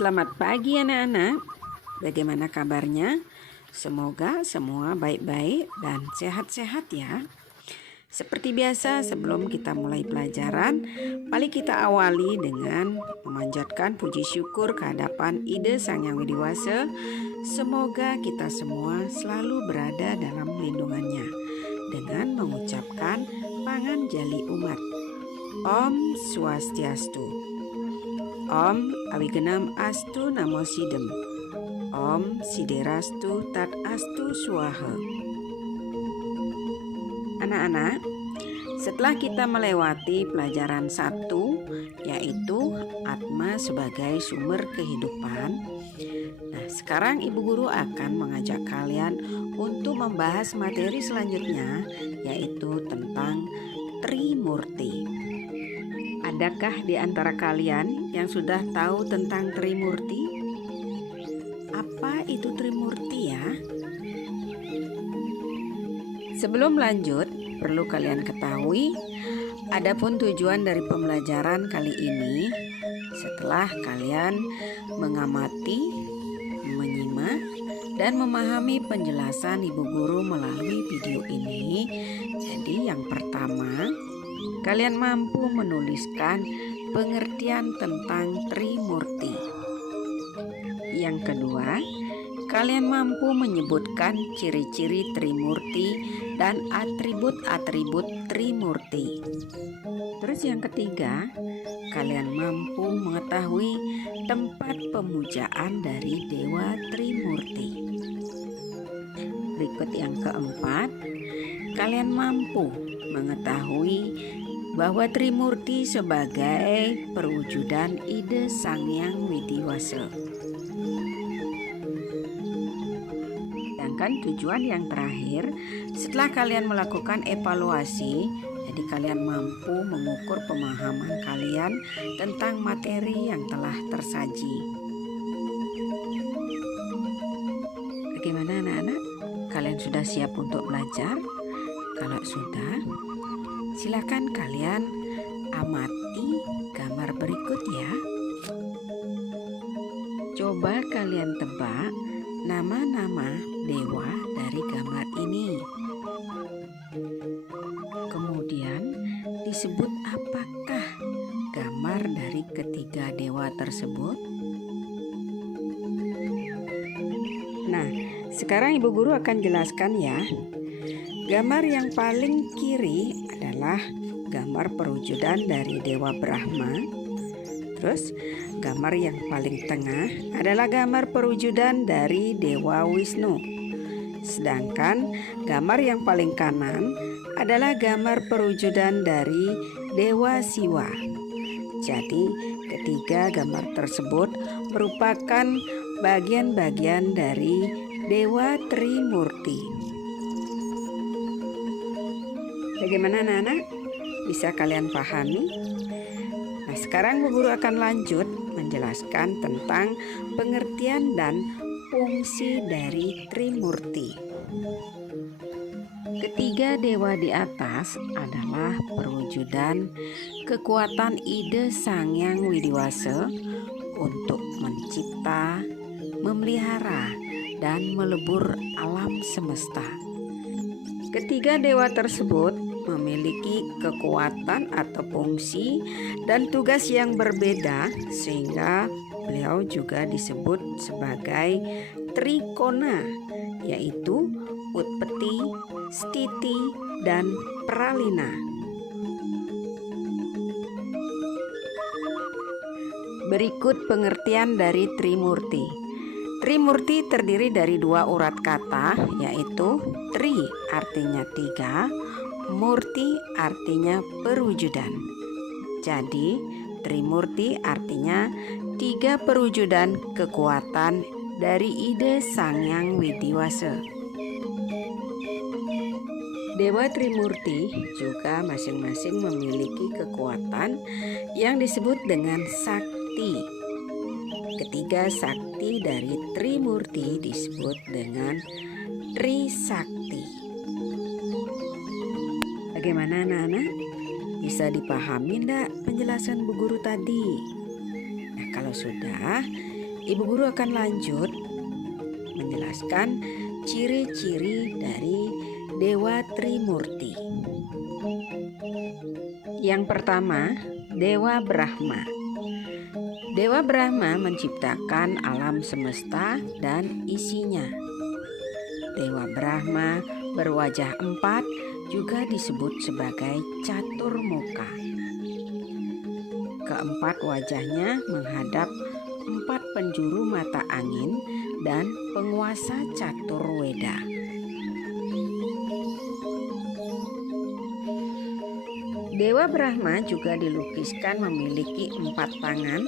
Selamat pagi anak-anak. Bagaimana kabarnya? Semoga semua baik-baik dan sehat-sehat ya. Seperti biasa sebelum kita mulai pelajaran, mari kita awali dengan memanjatkan puji syukur kehadapan Ide Sang Yang Widi Wase. Semoga kita semua selalu berada dalam lindungannya dengan mengucapkan pangan jali umat. Om Swastiastu. Om Awigenam Astu Namo Sidem. Om Siderastu Tat Astu Swaha. Anak-anak, setelah kita melewati pelajaran 1, yaitu Atma sebagai sumber kehidupan, nah sekarang Ibu Guru akan mengajak kalian untuk membahas materi selanjutnya, yaitu tentang Trimurti. Adakah di antara kalian yang sudah tahu tentang Trimurti? Apa itu Trimurti ya? Sebelum lanjut, perlu kalian ketahui, adapun tujuan dari pembelajaran kali ini, setelah kalian mengamati, menyimak, dan memahami penjelasan Ibu Guru melalui video ini. Jadi yang pertama, kalian mampu menuliskan pengertian tentang Trimurti. Yang kedua, kalian mampu menyebutkan ciri-ciri Trimurti dan atribut-atribut Trimurti. Terus yang ketiga, kalian mampu mengetahui tempat pemujaan dari Dewa Trimurti. Berikut yang keempat, kalian mampu mengetahui bahwa Trimurti sebagai perwujudan Ide Sang Yang Widi Wase. Sedangkan tujuan yang terakhir, setelah kalian melakukan evaluasi, jadi kalian mampu mengukur pemahaman kalian tentang materi yang telah tersaji. Bagaimana anak-anak? Kalian sudah siap untuk belajar? Kalau sudah, silakan kalian amati gambar berikut ya. Coba kalian tebak nama-nama dewa dari gambar ini. Kemudian disebut apakah gambar dari ketiga dewa tersebut? Nah, sekarang Ibu Guru akan jelaskan ya. Gambar yang paling kiri adalah gambar perwujudan dari Dewa Brahma. Terus gambar yang paling tengah adalah gambar perwujudan dari Dewa Wisnu. Sedangkan gambar yang paling kanan adalah gambar perwujudan dari Dewa Siwa. Jadi ketiga gambar tersebut merupakan bagian-bagian dari Dewa Trimurti. Bagaimana anak-anak? Bisa kalian pahami? Nah, sekarang Bu Guru akan lanjut menjelaskan tentang pengertian dan fungsi dari Trimurti. Ketiga dewa di atas adalah perwujudan kekuatan Ide Sang Yang Widi Wase untuk mencipta, memelihara, dan melebur alam semesta. Ketiga dewa tersebut memiliki kekuatan atau fungsi dan tugas yang berbeda, sehingga beliau juga disebut sebagai Trikona, yaitu Utpeti, Stiti, dan Pralina. Berikut pengertian dari Trimurti. Trimurti terdiri dari dua urat kata, yaitu Tri artinya tiga, Murti artinya perwujudan. Jadi Trimurti artinya tiga perwujudan kekuatan dari Ide Sang Yang Widi Wase. Dewa Trimurti juga masing-masing memiliki kekuatan yang disebut dengan Sakti. Ketiga sakti dari Trimurti disebut dengan Trisakti. Bagaimana anak-anak? Bisa dipahami enggak penjelasan Bu Guru tadi? Nah, kalau sudah, Ibu guru akan lanjut menjelaskan ciri-ciri dari Dewa Trimurti. Yang pertama, Dewa Brahma. Dewa Brahma menciptakan alam semesta dan isinya. Dewa Brahma berwajah 4, juga disebut sebagai Caturmuka. Keempat wajahnya menghadap 4 penjuru mata angin dan penguasa catur weda. Dewa Brahma juga dilukiskan memiliki 4 tangan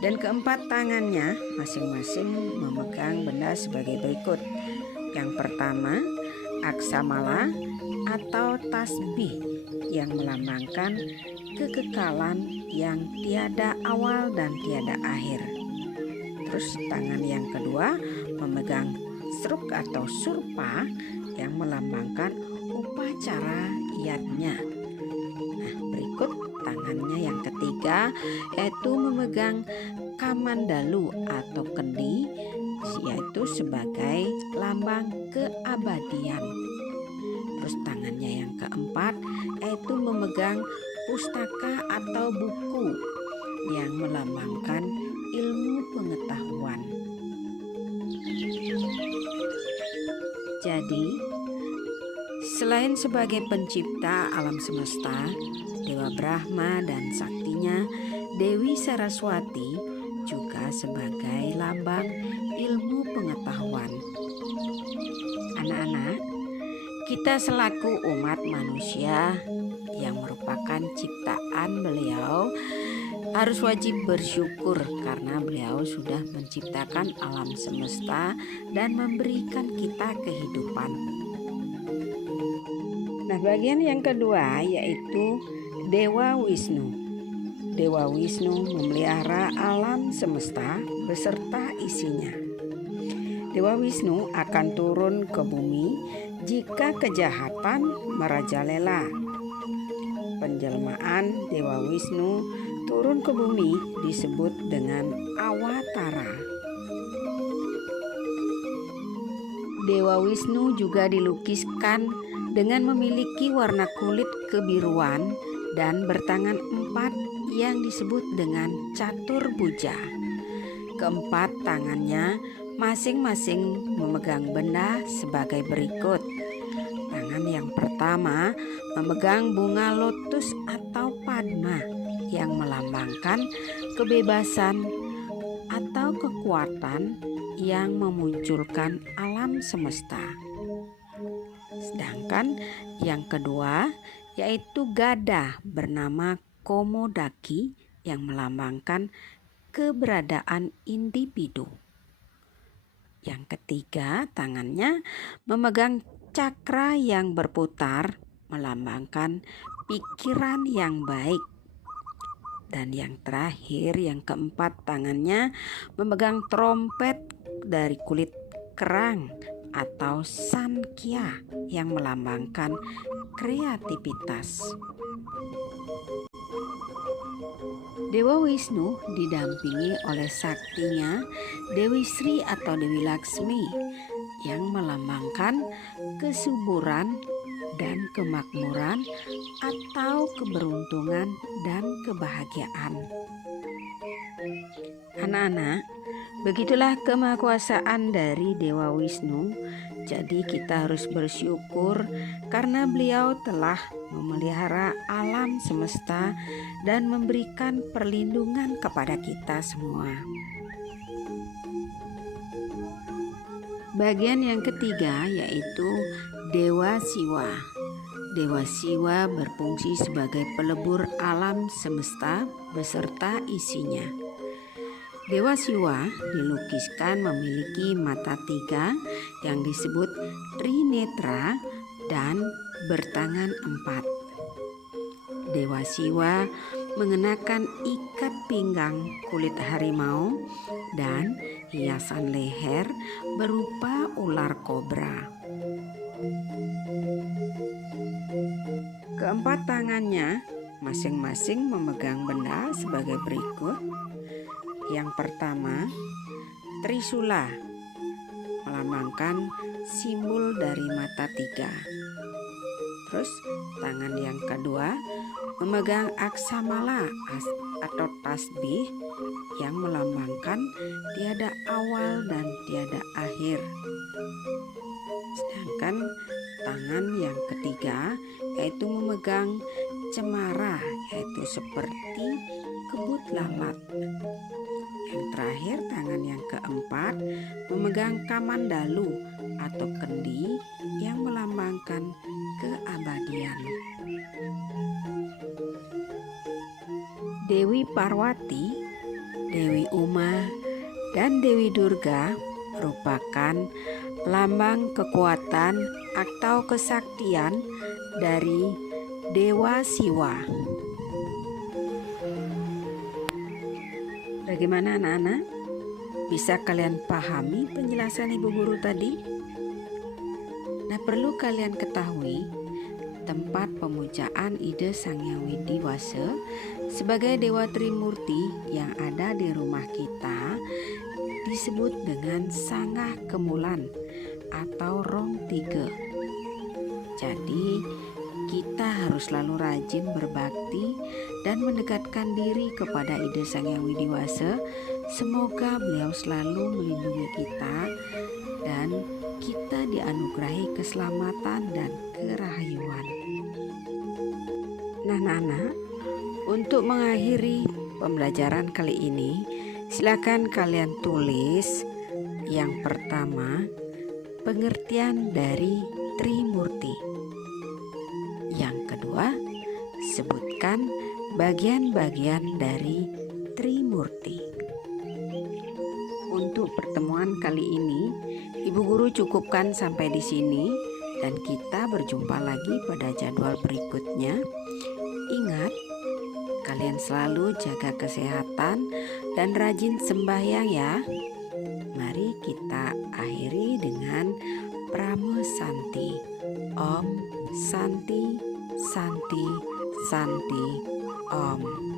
dan keempat tangannya masing-masing memegang benda sebagai berikut. Yang pertama, aksamala atau tasbih yang melambangkan kekekalan yang tiada awal dan tiada akhir. Terus tangan yang kedua memegang struk atau surpa yang melambangkan upacara yatnya. Nah, berikut tangannya yang ketiga yaitu memegang kamandalu atau kendi, yaitu sebagai lambang keabadian. Terus tangannya yang keempat yaitu memegang pustaka atau buku yang melambangkan ilmu pengetahuan. Jadi, selain sebagai pencipta alam semesta, Dewa Brahma dan saktinya Dewi Saraswati juga sebagai lambang ilmu pengetahuan. Anak-anak, kita selaku umat manusia yang merupakan ciptaan beliau harus wajib bersyukur karena beliau sudah menciptakan alam semesta dan memberikan kita kehidupan. Nah, bagian yang kedua yaitu Dewa Wisnu. Dewa Wisnu memelihara alam semesta beserta isinya. Dewa Wisnu akan turun ke bumi jika kejahatan merajalela. Penjelmaan Dewa Wisnu turun ke bumi disebut dengan awatara. Dewa Wisnu juga dilukiskan dengan memiliki warna kulit kebiruan dan bertangan 4 yang disebut dengan caturbuja. Keempat tangannya masing-masing memegang benda sebagai berikut. Tangan yang pertama memegang bunga lotus atau padma yang melambangkan kebebasan atau kekuatan yang memunculkan alam semesta. Sedangkan yang kedua yaitu gada bernama Komodaki yang melambangkan keberadaan individu. Yang ketiga, tangannya memegang cakra yang berputar melambangkan pikiran yang baik. Dan yang terakhir, yang keempat, tangannya memegang trompet dari kulit kerang atau sankhya yang melambangkan kreativitas. Dewa Wisnu didampingi oleh saktinya Dewi Sri atau Dewi Laksmi yang melambangkan kesuburan dan kemakmuran atau keberuntungan dan kebahagiaan. Anak-anak, begitulah kemahakuasaan dari Dewa Wisnu. Jadi kita harus bersyukur karena beliau telah memelihara alam semesta dan memberikan perlindungan kepada kita semua. Bagian yang ketiga yaitu Dewa Siwa. Dewa Siwa berfungsi sebagai pelebur alam semesta beserta isinya. Dewa Siwa dilukiskan memiliki mata 3 yang disebut Trinetra dan bertangan 4. Dewa Siwa mengenakan ikat pinggang kulit harimau dan hiasan leher berupa ular kobra. Keempat tangannya masing-masing memegang benda sebagai berikut. Yang pertama, Trisula melambangkan simbol dari mata tiga. Terus tangan yang kedua memegang aksamala atau tasbih yang melambangkan tiada awal dan tiada akhir. Sedangkan tangan yang ketiga yaitu memegang cemara, yaitu seperti kebut lalat. Yang terakhir tangan yang keempat memegang kamandalu atau kendi yang melambangkan keabadian. Dewi Parwati, Dewi Uma, dan Dewi Durga merupakan lambang kekuatan atau kesaktian dari Dewa Siwa. Bagaimana anak-anak? Bisa kalian pahami penjelasan ibu guru tadi? Nah, perlu kalian ketahui, tempat pemujaan Ida Sang Hyang Widiwasa sebagai Dewa Trimurti yang ada di rumah kita disebut dengan Sangah Kemulan atau Rong Tiga. Jadi kita harus selalu rajin berbakti dan mendekatkan diri kepada Ida Sang Hyang Widiwasa. Semoga beliau selalu melindungi kita dan kita dianugerahi keselamatan dan kerahayuan. Nah, Nana, untuk mengakhiri pembelajaran kali ini, silakan kalian tulis yang pertama, pengertian dari Trimurti. Yang kedua, sebutkan bagian-bagian dari Trimurti. Untuk pertemuan kali ini, Ibu Guru cukupkan sampai di sini dan kita berjumpa lagi pada jadwal berikutnya. Ingat, kalian selalu jaga kesehatan dan rajin sembahyang ya. Mari kita akhiri dengan Prama Santi. Om Santi Santi Santi Om.